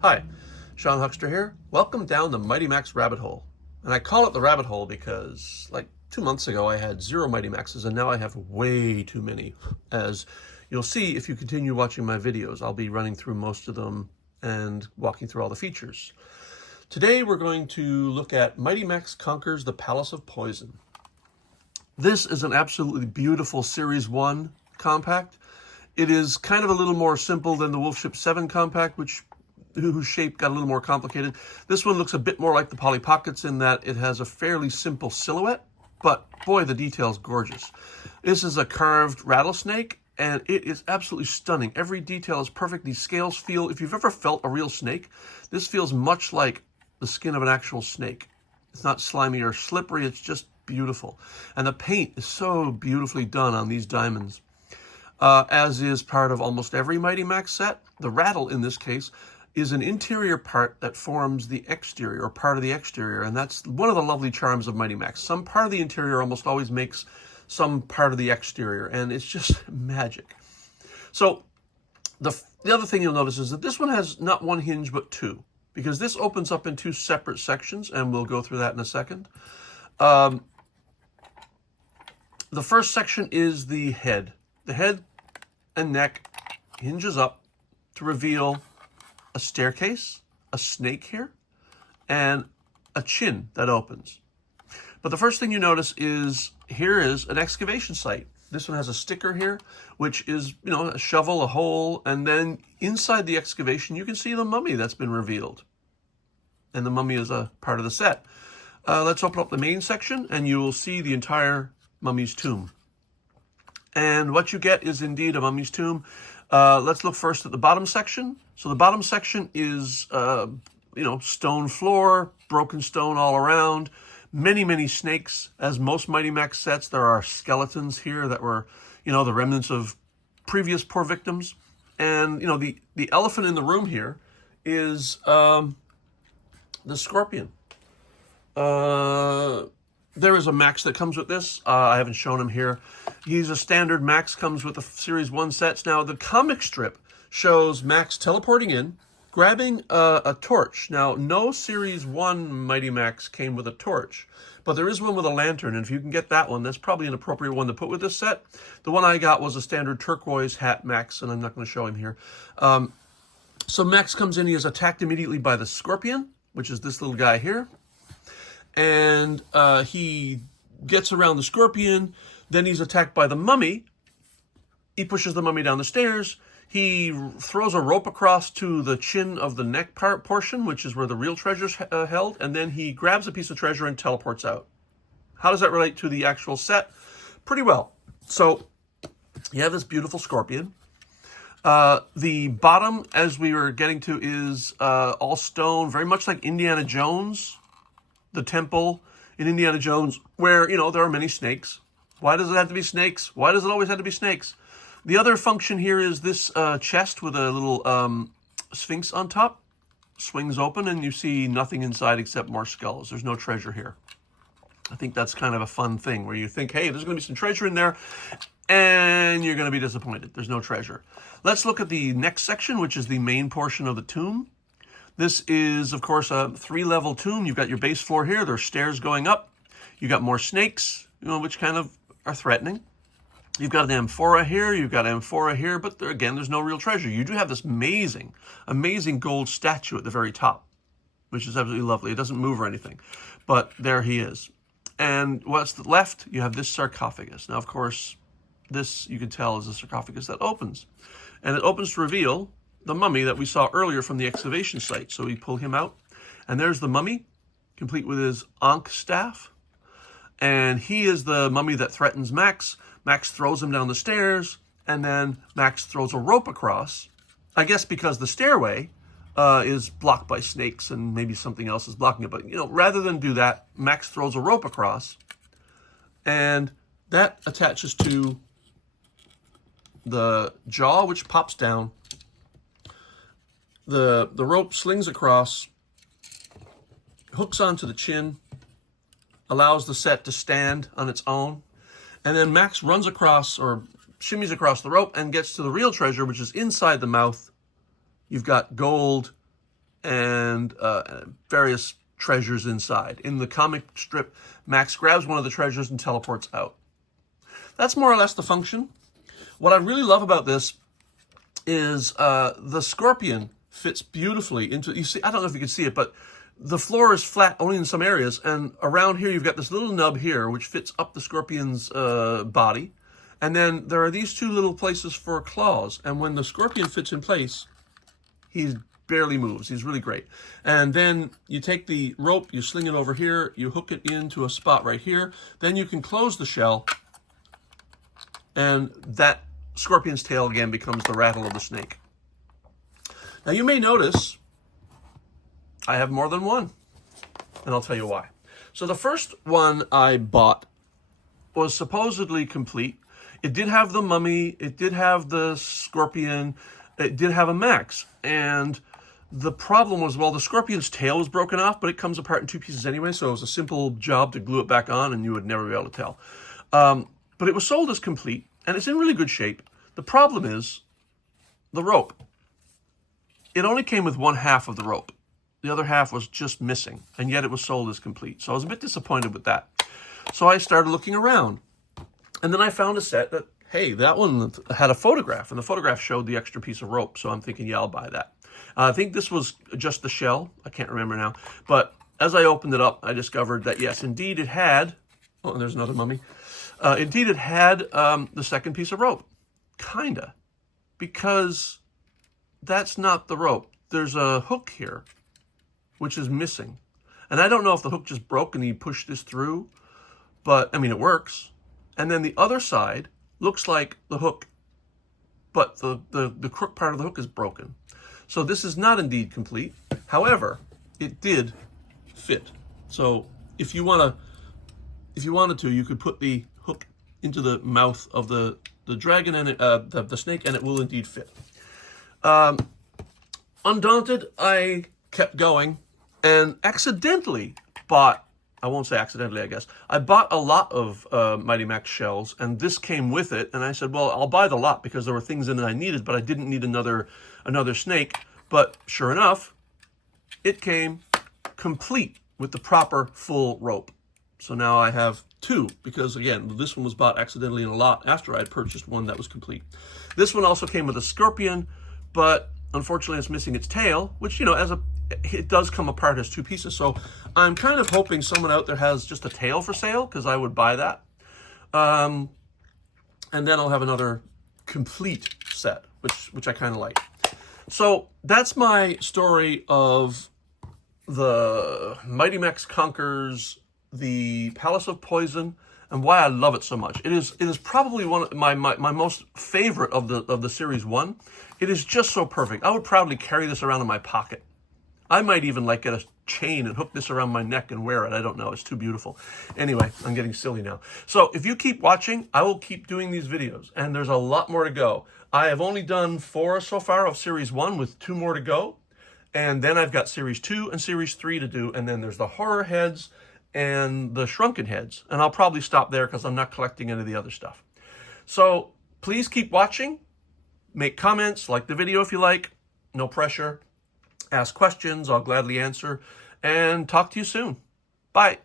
Hi, Sean Huckster here. Welcome down the Mighty Max rabbit hole. And I call it the rabbit hole because like 2 months ago I had 0 Mighty Maxes and now I have way too many. As you'll see if you continue watching my videos, I'll be running through most of them and walking through all the features. Today we're going to look at Mighty Max Conquers the Palace of Poison. This is an absolutely beautiful Series 1 compact. It is kind of a little more simple than the Wolfship 7 compact, whose shape got a little more complicated. This one looks a bit more like the Polly Pockets in that it has a fairly simple silhouette, but boy, the detail's gorgeous. This is a carved rattlesnake, and it is absolutely stunning. Every detail is perfect. These scales feel, if you've ever felt a real snake, this feels much like the skin of an actual snake. It's not slimy or slippery, it's just beautiful. And the paint is so beautifully done on these diamonds. As is part of almost every Mighty Max set, the rattle in this case is an interior part that forms the exterior, or part of the exterior, and that's one of the lovely charms of Mighty Max. Some part of the interior almost always makes some part of the exterior, and it's just magic. So the other thing you'll notice is that this one has not one hinge but 2, because this opens up in 2 separate sections, and we'll go through that in a second. The first section is the head. The head and neck hinges up to reveal a staircase, a snake here, and a chin that opens. But the first thing you notice is here is an excavation site. This one has a sticker here, which is, a shovel, a hole, and then inside the excavation you can see the mummy that's been revealed. And the mummy is a part of the set. Let's open up the main section and you will see the entire mummy's tomb. And what you get is indeed a mummy's tomb. Let's look first at the bottom section. So the bottom section is, stone floor, broken stone all around, many, many snakes. As most Mighty Max sets, there are skeletons here that were, the remnants of previous poor victims. And, the elephant in the room here is the scorpion. There is a Max that comes with this. I haven't shown him here. He's a standard Max, comes with the Series 1 sets. Now, the comic strip shows Max teleporting in, grabbing a torch. Now, no Series 1 Mighty Max came with a torch, but there is one with a lantern, and if you can get that one, that's probably an appropriate one to put with this set. The one I got was a standard turquoise hat Max, and I'm not going to show him here. So Max comes in, he is attacked immediately by the scorpion, which is this little guy here. And he gets around the scorpion, then he's attacked by the mummy. He pushes the mummy down the stairs. He throws a rope across to the chin of the neck portion, which is where the real treasure's held, and then he grabs a piece of treasure and teleports out. How does that relate to the actual set? Pretty well. So you have this beautiful scorpion. The bottom, as we were getting to, is all stone, very much like Indiana Jones. The temple in Indiana Jones, where, there are many snakes. Why does it have to be snakes? Why does it always have to be snakes? The other function here is this chest with a little sphinx on top. Swings open and you see nothing inside except more skulls. There's no treasure here. I think that's kind of a fun thing where you think, hey, there's going to be some treasure in there, and you're going to be disappointed. There's no treasure. Let's look at the next section, which is the main portion of the tomb. This is, of course, a 3-level tomb. You've got your base floor here. There's stairs going up. You've got more snakes, which kind of are threatening. You've got an amphora here. You've got an amphora here. But again, there's no real treasure. You do have this amazing, amazing gold statue at the very top, which is absolutely lovely. It doesn't move or anything. But there he is. And what's the left? You have this sarcophagus. Now, of course, this, you can tell, is a sarcophagus that opens. And it opens to reveal the mummy that we saw earlier from the excavation site. So we pull him out, and there's the mummy, complete with his Ankh staff. And he is the mummy that threatens Max. Max throws him down the stairs, and then Max throws a rope across. I guess because the stairway is blocked by snakes and maybe something else is blocking it. But, rather than do that, Max throws a rope across, and that attaches to the jaw, which pops down. The rope slings across, hooks onto the chin, allows the set to stand on its own, and then Max runs across, or shimmies across the rope, and gets to the real treasure, which is inside the mouth. You've got gold and various treasures inside. In the comic strip, Max grabs one of the treasures and teleports out. That's more or less the function. What I really love about this is the scorpion fits beautifully into, you see, I don't know if you can see it, but the floor is flat only in some areas, and around here you've got this little nub here which fits up the scorpion's body, and then there are these two little places for claws, and when the scorpion fits in place, he barely moves. He's really great. And then you take the rope, you sling it over here, you hook it into a spot right here, then you can close the shell, and that scorpion's tail again becomes the rattle of the snake. Now you may notice I have more than one, and I'll tell you why. So the first one I bought was supposedly complete. It did have the mummy, it did have the scorpion, it did have a Max, and the problem was, well, the scorpion's tail was broken off, but it comes apart in two pieces anyway, so it was a simple job to glue it back on, and you would never be able to tell. But it was sold as complete, and it's in really good shape. The problem is the rope. It only came with one half of the rope. The other half was just missing, and yet it was sold as complete. So I was a bit disappointed with that. So I started looking around, and then I found a set that, hey, that one had a photograph, and the photograph showed the extra piece of rope. So I'm thinking, yeah, I'll buy that. I think this was just the shell. I can't remember now. But as I opened it up, I discovered that, yes, indeed it had, oh, and there's another mummy. Indeed it had the second piece of rope. Kinda. Because that's not the rope. There's a hook here, which is missing. And I don't know if the hook just broke and he pushed this through, but, I mean, it works. And then the other side looks like the hook, but the crook part of the hook is broken. So this is not indeed complete. However, it did fit. So if you wanted to, you could put the hook into the mouth of the dragon and the snake, and it will indeed fit. Undaunted, I kept going and accidentally bought, I won't say accidentally, I guess, I bought a lot of Mighty Max shells, and this came with it, and I said, well, I'll buy the lot because there were things in it I needed, but I didn't need another snake. But sure enough, it came complete with the proper full rope. So now I have two, because again, this one was bought accidentally in a lot after I had purchased one that was complete. This one also came with a scorpion, but unfortunately it's missing its tail, which, you know, it does come apart as two pieces. So I'm kind of hoping someone out there has just a tail for sale, because I would buy that. And then I'll have another complete set, which I kind of like. So that's my story of the Mighty Max Conquers the Palace of Poison, and why I love it so much. It is probably one of my most favorite of the series one. It is just so perfect. I would proudly carry this around in my pocket. I might even like get a chain and hook this around my neck and wear it. I don't know. It's too beautiful. Anyway, I'm getting silly now. So if you keep watching, I will keep doing these videos, and there's a lot more to go. I have only done 4 so far of series 1 with 2 more to go. And then I've got series 2 and series 3 to do. And then there's the horror heads and the shrunken heads. And I'll probably stop there because I'm not collecting any of the other stuff. So please keep watching. Make comments, like the video if you like. No pressure. Ask questions, I'll gladly answer. And talk to you soon. Bye.